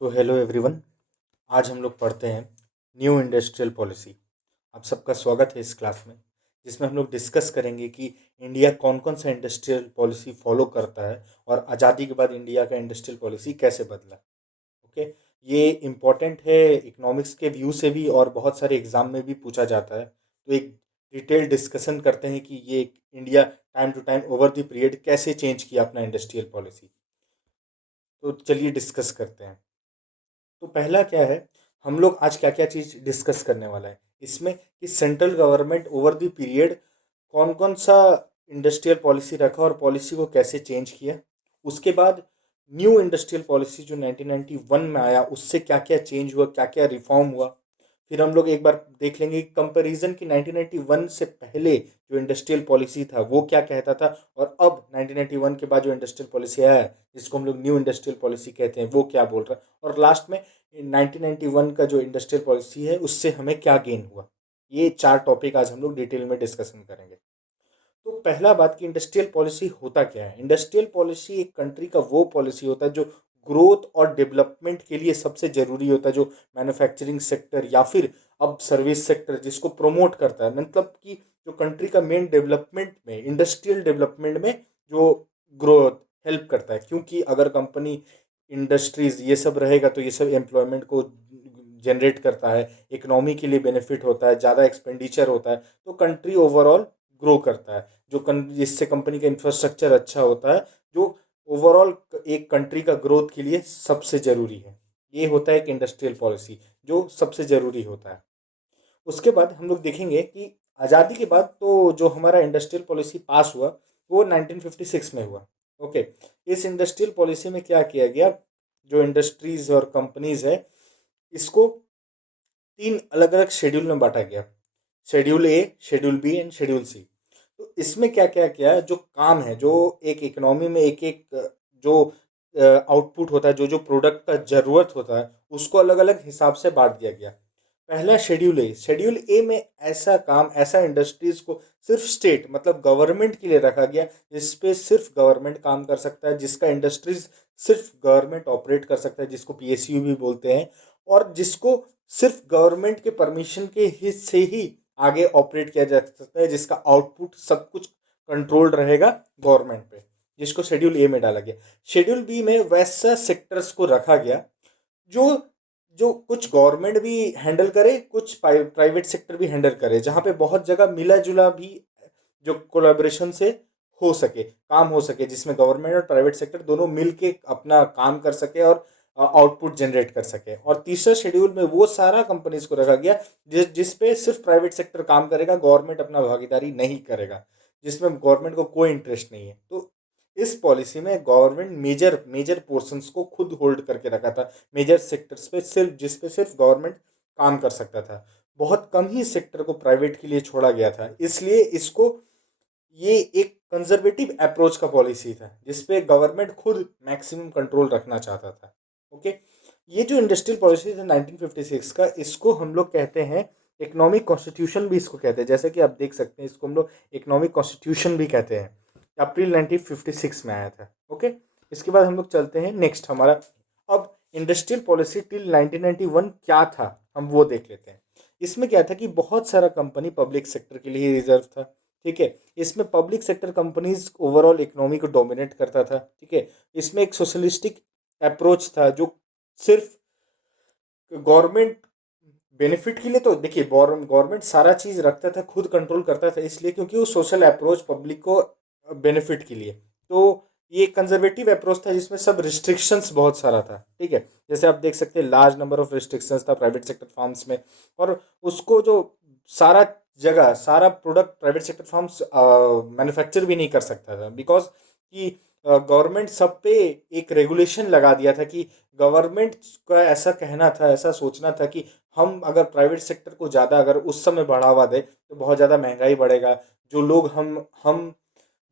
तो hello everyone. आज हम लोग पढ़ते हैं न्यू इंडस्ट्रियल पॉलिसी। आप सबका स्वागत है इस क्लास में, जिसमें हम लोग डिस्कस करेंगे कि इंडिया कौन कौन सा इंडस्ट्रियल पॉलिसी फॉलो करता है और आज़ादी के बाद इंडिया का इंडस्ट्रियल पॉलिसी कैसे बदला। ओके, ये इम्पॉर्टेंट है इकोनॉमिक्स के व्यू से भी और बहुत सारे एग्जाम में भी पूछा जाता है। तो एक डिटेल डिस्कशन करते हैं कि ये India time to time over the period कैसे चेंज किया अपना इंडस्ट्रियल पॉलिसी। तो चलिए डिस्कस करते हैं। तो पहला क्या है, हम लोग आज क्या क्या चीज़ डिस्कस करने वाला है इसमें कि central government over the period कौन कौन सा इंडस्ट्रियल पॉलिसी रखा और पॉलिसी को कैसे चेंज किया। उसके बाद न्यू इंडस्ट्रियल पॉलिसी जो 1991 में आया उससे क्या क्या चेंज हुआ, क्या क्या रिफॉर्म हुआ। फिर हम लोग एक बार देख लेंगे कंपैरिजन कि 1991 से पहले जो इंडस्ट्रियल पॉलिसी था वो क्या कहता था और अब 1991 के बाद जो इंडस्ट्रियल पॉलिसी आया है जिसको हम लोग न्यू इंडस्ट्रियल पॉलिसी कहते हैं वो क्या बोल रहा है। और लास्ट में 1991 का जो इंडस्ट्रियल पॉलिसी है उससे हमें क्या गेन हुआ। ये चार टॉपिक आज हम लोग डिटेल में डिस्कशन करेंगे। तो पहला बात कि इंडस्ट्रियल पॉलिसी होता क्या है। इंडस्ट्रियल पॉलिसी एक कंट्री का वो पॉलिसी होता है जो ग्रोथ और डेवलपमेंट के लिए सबसे ज़रूरी होता है, जो मैन्युफैक्चरिंग सेक्टर या फिर अब सर्विस सेक्टर जिसको प्रमोट करता है। मतलब कि जो कंट्री का मेन डेवलपमेंट में, इंडस्ट्रियल डेवलपमेंट में जो ग्रोथ हेल्प करता है, क्योंकि अगर कंपनी इंडस्ट्रीज ये सब रहेगा तो ये सब एम्प्लॉयमेंट को जनरेट करता है, इकोनॉमी के लिए बेनिफिट होता है, ज़्यादा एक्सपेंडिचर होता है तो कंट्री ओवरऑल ग्रो करता है। जिससे कंपनी का इंफ्रास्ट्रक्चर अच्छा होता है, जो ओवरऑल एक कंट्री का ग्रोथ के लिए सबसे ज़रूरी है। ये होता है एक इंडस्ट्रियल पॉलिसी जो सबसे ज़रूरी होता है। उसके बाद हम लोग देखेंगे कि आज़ादी के बाद तो जो हमारा इंडस्ट्रियल पॉलिसी पास हुआ वो 1956 में हुआ। ओके, इस इंडस्ट्रियल पॉलिसी में क्या किया गया, जो इंडस्ट्रीज़ और कंपनीज़ है इसको तीन अलग अलग शेड्यूल में बांटा गया। Schedule A, schedule B and schedule C. तो इसमें क्या क्या किया है, जो काम है, जो एक इकोनॉमी में एक एक जो आउटपुट होता है, जो जो प्रोडक्ट का ज़रूरत होता है उसको अलग अलग हिसाब से बांट दिया गया। पहला शेड्यूल ए। शेड्यूल ए में ऐसा काम, ऐसा इंडस्ट्रीज को सिर्फ स्टेट मतलब गवर्नमेंट के लिए रखा गया, जिस पे सिर्फ गवर्नमेंट काम कर सकता है, जिसका इंडस्ट्रीज सिर्फ गवर्नमेंट ऑपरेट कर सकता है, जिसको पीएसयू भी बोलते हैं, और जिसको सिर्फ गवर्नमेंट के परमिशन के हिस्से ही आगे ऑपरेट किया जा सकता है, जिसका आउटपुट सब कुछ कंट्रोल्ड रहेगा गवर्नमेंट पे, जिसको शेड्यूल ए में डाला गया। शेड्यूल बी में वैसा सेक्टर्स को रखा गया जो जो कुछ गवर्नमेंट भी हैंडल करे, कुछ प्राइवेट सेक्टर भी हैंडल करे, जहाँ पे बहुत जगह मिला जुला भी जो कोलैबोरेशन से हो सके, काम हो सके, जिसमें गवर्नमेंट और प्राइवेट सेक्टर दोनों मिल के अपना काम कर सके और आउटपुट जनरेट कर सके। और तीसरा शेड्यूल में वो सारा कंपनीज को रखा गया जिस पे सिर्फ प्राइवेट सेक्टर काम करेगा, गवर्नमेंट अपना भागीदारी नहीं करेगा, जिसमें गवर्नमेंट को कोई इंटरेस्ट नहीं है। तो इस पॉलिसी में गवर्नमेंट मेजर मेजर पोर्शंस को खुद होल्ड करके रखा था, मेजर सेक्टर्स पे सिर्फ, जिस पे सिर्फ गवर्नमेंट काम कर सकता था। बहुत कम ही सेक्टर को प्राइवेट के लिए छोड़ा गया था, इसलिए इसको ये एक कंजर्वेटिव अप्रोच का पॉलिसी था जिसपे गवर्नमेंट खुद मैक्सिमम कंट्रोल रखना चाहता था। ओके, ये जो इंडस्ट्रियल पॉलिसी था 1956 का, इसको हम लोग कहते हैं इकोनॉमिक कॉन्स्टिट्यूशन भी इसको कहते हैं। जैसे कि आप देख सकते हैं इसको हम लोग इकोनॉमिक कॉन्स्टिट्यूशन भी कहते हैं। अप्रैल 1956 में आया था। ओके, इसके बाद हम लोग चलते हैं नेक्स्ट हमारा। अब इंडस्ट्रियल पॉलिसी टिल 1991 क्या था हम वो देख लेते हैं। इसमें क्या था कि बहुत सारा कंपनी पब्लिक सेक्टर के लिए रिजर्व था। ठीक है, इसमें public sector companies overall economy को डोमिनेट करता था। ठीक है, इसमें एक सोशलिस्टिक अप्रोच था जो सिर्फ गवर्नमेंट बेनिफिट के लिए, तो देखिए गवर्नमेंट सारा चीज़ रखता था, खुद कंट्रोल करता था, इसलिए क्योंकि वो सोशल अप्रोच पब्लिक को बेनिफिट के लिए। तो ये कंजर्वेटिव अप्रोच था जिसमें सब रिस्ट्रिक्शंस बहुत सारा था। ठीक है, जैसे आप देख सकते हैं लार्ज नंबर ऑफ रिस्ट्रिक्शंस था प्राइवेट सेक्टर फार्म्स में, और उसको जो सारा जगह सारा product private sector farms manufacture भी नहीं कर सकता था, बिकॉज कि गवर्नमेंट सब पे एक रेगुलेशन लगा दिया था कि गवर्नमेंट का ऐसा कहना था, ऐसा सोचना था कि हम अगर प्राइवेट सेक्टर को ज़्यादा अगर उस समय बढ़ावा दें तो बहुत ज़्यादा महंगाई बढ़ेगा। जो लोग हम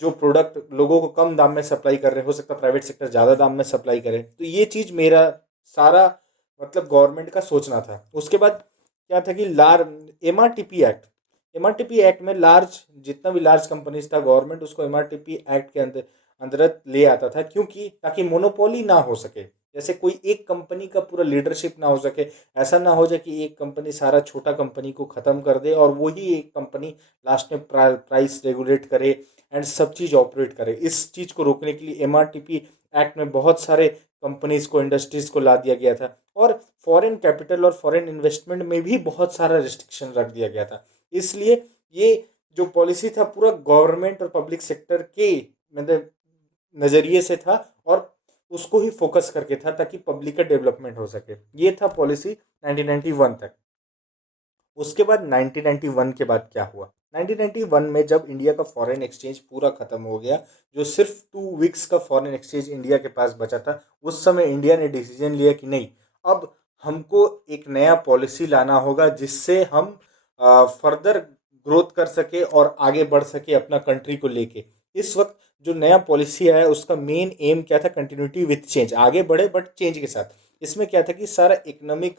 जो प्रोडक्ट लोगों को कम दाम में सप्लाई कर रहे हैं, हो सकता है प्राइवेट सेक्टर ज़्यादा दाम में सप्लाई करे। तो ये चीज़ मेरा सारा मतलब गवर्नमेंट का सोचना था। उसके बाद क्या था कि एमआरटीपी एक्ट में लार्ज, जितना भी लार्ज कंपनीज था, गवर्नमेंट उसको एमआरटीपी एक्ट के अंदर अंतर्गत ले आता था, क्योंकि ताकि मोनोपोली ना हो सके। जैसे कोई एक कंपनी का पूरा लीडरशिप ना हो सके, ऐसा ना हो जाए कि एक कंपनी सारा छोटा कंपनी को ख़त्म कर दे और वही एक कंपनी लास्ट में प्राइस रेगुलेट करे एंड सब चीज़ ऑपरेट करे। इस चीज़ को रोकने के लिए एमआरटीपी एक्ट में बहुत सारे कंपनीज को, इंडस्ट्रीज को ला दिया गया था और फॉरेन कैपिटल और फॉरेन इन्वेस्टमेंट में भी बहुत सारा रिस्ट्रिक्शन रख दिया गया था। इसलिए ये जो पॉलिसी था पूरा गवर्नमेंट और पब्लिक सेक्टर के मतलब नज़रिए से था और उसको ही फोकस करके था ताकि पब्लिक का डेवलपमेंट हो सके। ये था पॉलिसी 1991 तक। उसके बाद 1991 के बाद क्या हुआ? 1991 में जब इंडिया का फॉरेन एक्सचेंज पूरा ख़त्म हो गया, जो सिर्फ 2 वीक्स का फॉरेन एक्सचेंज इंडिया के पास बचा था, उस समय इंडिया ने डिसीजन लिया कि नहीं, अब हमको एक नया पॉलिसी लाना होगा जिससे हम फर्दर ग्रोथ कर सके और आगे बढ़ सके अपना कंट्री को लेके। इस वक्त जो नया पॉलिसी आया उसका मेन एम क्या था? कंटिन्यूटी विथ चेंज, आगे बढ़े बट चेंज के साथ। इसमें क्या था कि सारा इकोनॉमिक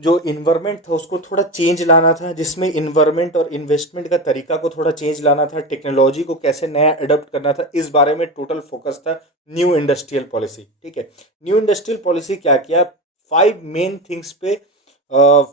जो इन्वायरमेंट था उसको थोड़ा चेंज लाना था, जिसमें इन्वायरमेंट और इन्वेस्टमेंट का तरीका को थोड़ा चेंज लाना था, टेक्नोलॉजी को कैसे नया अडॉप्ट करना था, इस बारे में टोटल फोकस था। न्यू इंडस्ट्रियल पॉलिसी, ठीक है। न्यू इंडस्ट्रियल पॉलिसी क्या किया? 5 मेन थिंग्स पे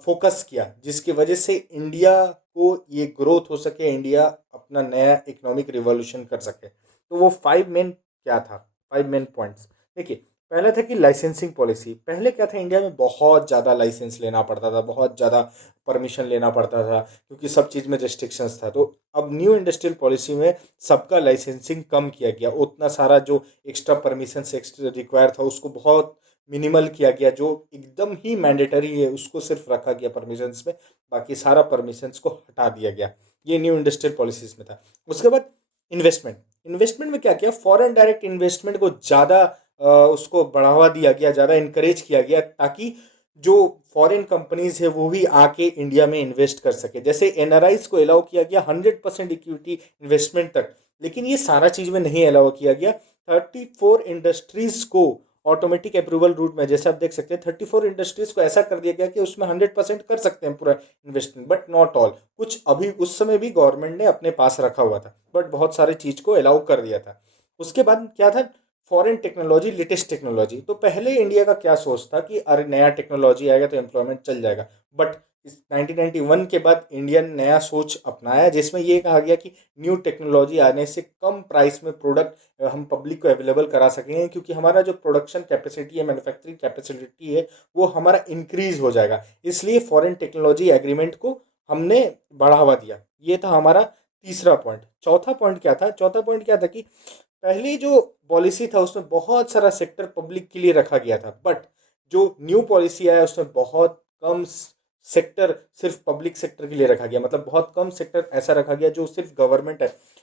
फोकस किया जिसकी वजह से इंडिया को ये ग्रोथ हो सके, इंडिया अपना नया इकोनॉमिक रिवॉल्यूशन कर सके। तो वो 5 मेन क्या था? 5 मेन पॉइंट्स देखिए। पहला था कि लाइसेंसिंग पॉलिसी। पहले क्या था, इंडिया में बहुत ज़्यादा लाइसेंस लेना पड़ता था, बहुत ज़्यादा परमिशन लेना पड़ता था क्योंकि सब चीज़ में रिस्ट्रिक्शंस था। तो अब न्यू इंडस्ट्रियल पॉलिसी में सबका लाइसेंसिंग कम किया गया, उतना सारा जो एक्स्ट्रा परमिशन एक्स्ट्रा रिक्वायर था उसको बहुत मिनिमल किया गया, जो एकदम ही मैंडेटरी है उसको सिर्फ रखा गया परमिशंस में, बाकी सारा परमिशंस को हटा दिया गया। ये न्यू इंडस्ट्रियल पॉलिसीज में था। उसके बाद इन्वेस्टमेंट। इन्वेस्टमेंट में क्या किया? फॉरेन डायरेक्ट इन्वेस्टमेंट को ज़्यादा उसको बढ़ावा दिया गया, ज़्यादा इनकरेज किया गया ताकि जो फॉरेन कंपनीज है वो भी आके इंडिया में इन्वेस्ट कर सके। जैसे एनआरआईज को अलाउ किया गया 100% इक्विटी इन्वेस्टमेंट तक, लेकिन ये सारा चीज़ में नहीं अलाउ किया गया। 34 इंडस्ट्रीज को ऑटोमेटिक अप्रूवल रूट में, जैसे आप देख सकते हैं, 34 इंडस्ट्रीज को ऐसा कर दिया गया कि उसमें 100% कर सकते हैं पूरा इन्वेस्टमेंट, बट नॉट ऑल। कुछ अभी उस समय भी गवर्नमेंट ने अपने पास रखा हुआ था, बट बहुत सारी चीज़ को अलाउ कर दिया था। उसके बाद क्या था? Foreign technology, latest technology. तो पहले इंडिया का क्या सोच था कि अरे नया टेक्नोलॉजी आएगा तो एम्प्लॉयमेंट चल जाएगा, बट इस 1991 के बाद इंडिया ने नया सोच अपनाया जिसमें ये कहा गया कि न्यू टेक्नोलॉजी आने से कम प्राइस में प्रोडक्ट हम पब्लिक को अवेलेबल करा सकेंगे, क्योंकि हमारा जो प्रोडक्शन कैपेसिटी है, मैन्युफैक्चरिंग कैपेसिटी है, वो हमारा इंक्रीज हो जाएगा। इसलिए फॉरेन टेक्नोलॉजी एग्रीमेंट को हमने बढ़ावा दिया। ये था हमारा तीसरा पॉइंट। चौथा पॉइंट क्या था? चौथा पॉइंट क्या था कि पहली जो पॉलिसी था उसमें बहुत सारा सेक्टर पब्लिक के लिए रखा गया था, बट जो न्यू पॉलिसी आया उसमें बहुत कम सेक्टर सिर्फ पब्लिक सेक्टर के लिए रखा गया। मतलब बहुत कम सेक्टर ऐसा रखा गया जो सिर्फ गवर्नमेंट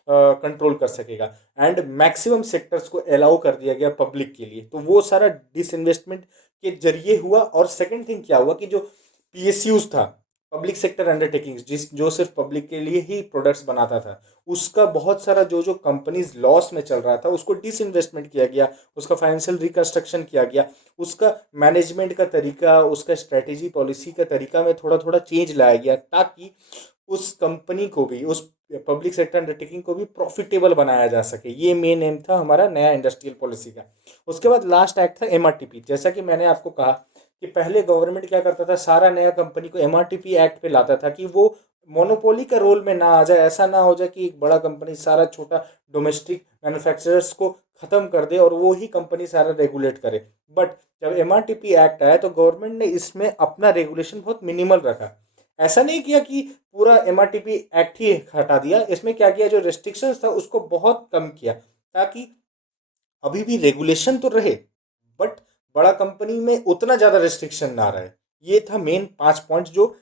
कंट्रोल कर सकेगा, एंड मैक्सिमम सेक्टर्स को अलाउ कर दिया गया पब्लिक के लिए। तो वो सारा डिसइन्वेस्टमेंट के जरिए हुआ। और सेकंड थिंग क्या हुआ कि जो पीएसयूज था, पब्लिक सेक्टर अंडरटेकिंग्स, जो सिर्फ पब्लिक के लिए ही प्रोडक्ट्स बनाता था, उसका बहुत सारा जो जो कंपनीज लॉस में चल रहा था उसको डिसइन्वेस्टमेंट किया गया, उसका फाइनेंशियल रिकंस्ट्रक्शन किया गया, उसका मैनेजमेंट का तरीका, उसका स्ट्रेटेजी पॉलिसी का तरीका में थोड़ा थोड़ा चेंज लाया गया ताकि उस कंपनी को भी, उस पब्लिक सेक्टर अंडरटेकिंग को भी प्रॉफिटेबल बनाया जा सके। ये मेन एम था हमारा नया इंडस्ट्रियल पॉलिसी का। उसके बाद लास्ट एक्ट था एमआरटीपी। जैसा कि मैंने आपको कहा कि पहले गवर्नमेंट क्या करता था, सारा नया कंपनी को एमआरटीपी एक्ट पे लाता था कि वो मोनोपोली का रोल में ना आ जाए। ऐसा ना हो जाए कि एक बड़ा कंपनी सारा छोटा डोमेस्टिक मैन्युफैक्चरर्स को ख़त्म कर दे और वो ही कंपनी सारा रेगुलेट करे। बट जब एमआरटीपी एक्ट आया तो गवर्नमेंट ने इसमें अपना रेगुलेशन बहुत मिनिमल रखा। ऐसा नहीं किया कि पूरा एमआरटीपी एक्ट ही हटा दिया, इसमें क्या किया, जो रेस्ट्रिक्शंस था उसको बहुत कम किया ताकि अभी भी रेगुलेशन तो रहे बट बड़ा कंपनी में उतना ज़्यादा रिस्ट्रिक्शन ना रहे। ये था मेन 5 पॉइंट जो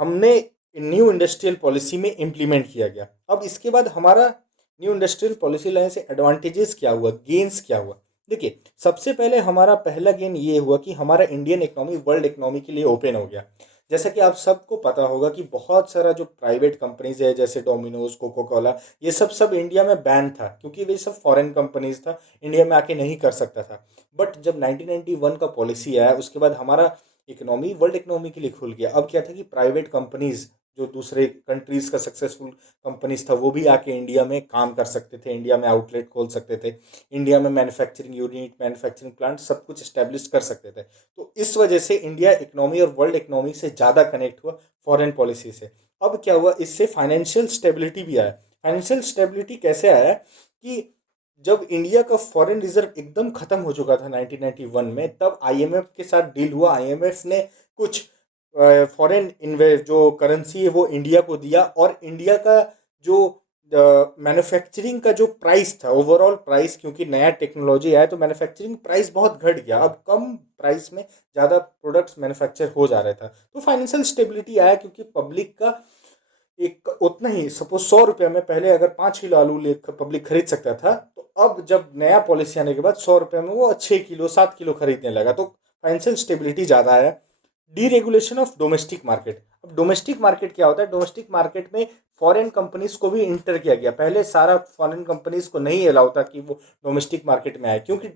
हमने न्यू इंडस्ट्रियल पॉलिसी में इम्प्लीमेंट किया गया। अब इसके बाद हमारा न्यू इंडस्ट्रियल पॉलिसी लाने से एडवांटेजेस क्या हुआ, गेन्स क्या हुआ? देखिए, सबसे पहले हमारा पहला गेन ये हुआ कि हमारा इंडियन इकोनॉमी वर्ल्ड इकोनॉमी के लिए ओपन हो गया। जैसा कि आप सबको पता होगा कि बहुत सारा जो प्राइवेट कंपनीज है जैसे डोमिनोज, कोको कोला, ये सब सब इंडिया में बैन था क्योंकि वे सब फॉरेन कंपनीज था, इंडिया में आके नहीं कर सकता था। बट जब 1991 का पॉलिसी आया उसके बाद हमारा इकोनॉमी वर्ल्ड इकोनॉमी के लिए खुल गया। अब क्या था कि प्राइवेट कंपनीज जो दूसरे कंट्रीज़ का सक्सेसफुल कंपनीज था वो भी आके इंडिया में काम कर सकते थे, इंडिया में आउटलेट खोल सकते थे, इंडिया में मैन्युफैक्चरिंग यूनिट, मैन्युफैक्चरिंग प्लांट सब कुछ इस्टेब्लिश कर सकते थे। तो इस वजह से इंडिया इकोनॉमी और वर्ल्ड इकोनॉमी से ज़्यादा कनेक्ट हुआ फॉरेन पॉलिसी से। अब क्या हुआ, इससे फाइनेंशियल स्टेबिलिटी भी आया। फाइनेंशियल स्टेबिलिटी कैसे आया कि जब इंडिया का फॉरेन रिजर्व एकदम खत्म हो चुका था 1991 में, तब आईएमएफ के साथ डील हुआ। आईएमएफ ने कुछ फॉरेन इन्वेस्ट जो करेंसी है वो इंडिया को दिया, और इंडिया का जो मैन्युफैक्चरिंग का जो प्राइस था, ओवरऑल प्राइस, क्योंकि नया टेक्नोलॉजी आया तो मैन्युफैक्चरिंग प्राइस बहुत घट गया। अब कम प्राइस में ज़्यादा प्रोडक्ट्स मैन्युफैक्चर हो जा रहा था, तो फाइनेंशियल स्टेबिलिटी आया, क्योंकि पब्लिक का एक उतना ही, सपोज 100 रुपये में पहले अगर 5 किलो आलू ले पब्लिक खरीद सकता था, तो अब जब नया पॉलिसी आने के बाद 100 रुपये में वो 6 किलो 7 किलो खरीदने लगा, तो फाइनेंशियल स्टेबिलिटी ज़्यादा है। Deregulation of domestic market. अब डोमेस्टिक मार्केट क्या होता है? डोमेस्टिक मार्केट में फॉरेन कंपनीज को भी इंटर किया गया। पहले सारा फॉरेन कंपनीज को नहीं अलाउ था कि वो डोमेस्टिक मार्केट में आए, क्योंकि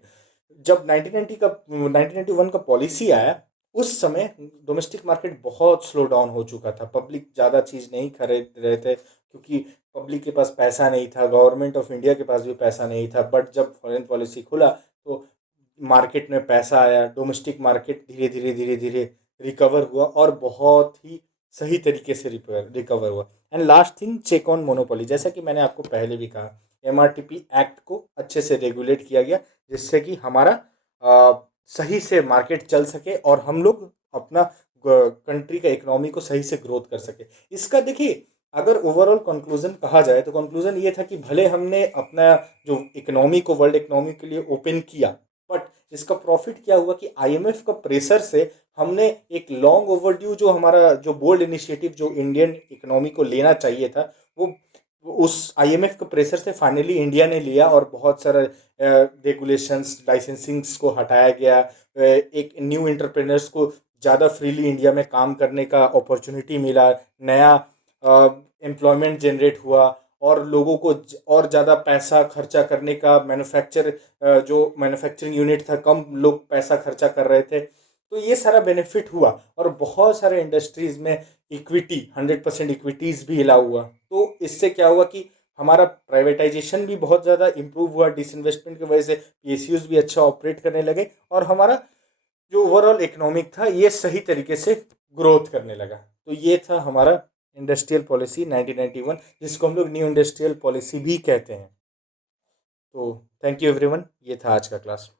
जब 1991 का पॉलिसी आया, उस समय डोमेस्टिक मार्केट बहुत स्लो डाउन हो चुका था। पब्लिक ज़्यादा चीज़ नहीं खरीद रहे थे, क्योंकि पब्लिक के पास पैसा नहीं था, गवर्नमेंट ऑफ इंडिया के पास भी पैसा नहीं था। बट जब फॉरेन पॉलिसी खुला तो मार्केट में पैसा आया, डोमेस्टिक मार्केट धीरे धीरे धीरे धीरे रिकवर हुआ, और बहुत ही सही तरीके से रिकवर हुआ। And last thing, check on monopoly. जैसा कि मैंने आपको पहले भी कहा, एमआरटीपी एक्ट को अच्छे से रेगुलेट किया गया, जिससे कि हमारा सही से मार्केट चल सके और हम लोग अपना कंट्री का इकोनॉमी को सही से ग्रोथ कर सके। इसका देखिए, अगर ओवरऑल कंक्लूजन कहा जाए तो कंक्लूजन ये था कि भले हमने अपना जो इकोनॉमी को वर्ल्ड इकोनॉमी के लिए ओपन किया, बट इसका प्रॉफिट क्या हुआ कि आईएमएफ का प्रेशर से हमने एक लॉन्ग ओवरड्यू जो हमारा जो बोल्ड इनिशिएटिव जो इंडियन इकोनॉमी को लेना चाहिए था, वो उस आईएमएफ के प्रेशर से फाइनली इंडिया ने लिया, और बहुत सारे रेगुलेशंस, लाइसेंसिंग्स को हटाया गया। एक न्यू एंटरप्रेन्योर्स को ज़्यादा फ्रीली इंडिया में काम करने का अपॉर्चुनिटी मिला, नया एम्प्लॉयमेंट जनरेट हुआ, और लोगों को और ज़्यादा पैसा खर्चा करने का, जो मैन्युफैक्चरिंग यूनिट था, कम लोग पैसा खर्चा कर रहे थे। तो ये सारा बेनिफिट हुआ, और बहुत सारे इंडस्ट्रीज़ में इक्विटी 100% इक्विटीज़ भी हिला हुआ। तो इससे क्या हुआ कि हमारा प्राइवेटाइजेशन भी बहुत ज़्यादा इम्प्रूव हुआ। डिसइन्वेस्टमेंट की वजह से पीएसयूज भी अच्छा ऑपरेट करने लगे, और हमारा जो ओवरऑल इकोनॉमिक था ये सही तरीके से ग्रोथ करने लगा। तो ये था हमारा इंडस्ट्रियल पॉलिसी 1991, जिसको हम लोग न्यू इंडस्ट्रियल पॉलिसी भी कहते हैं। तो थैंक यू एवरीवन, ये था आज का क्लास।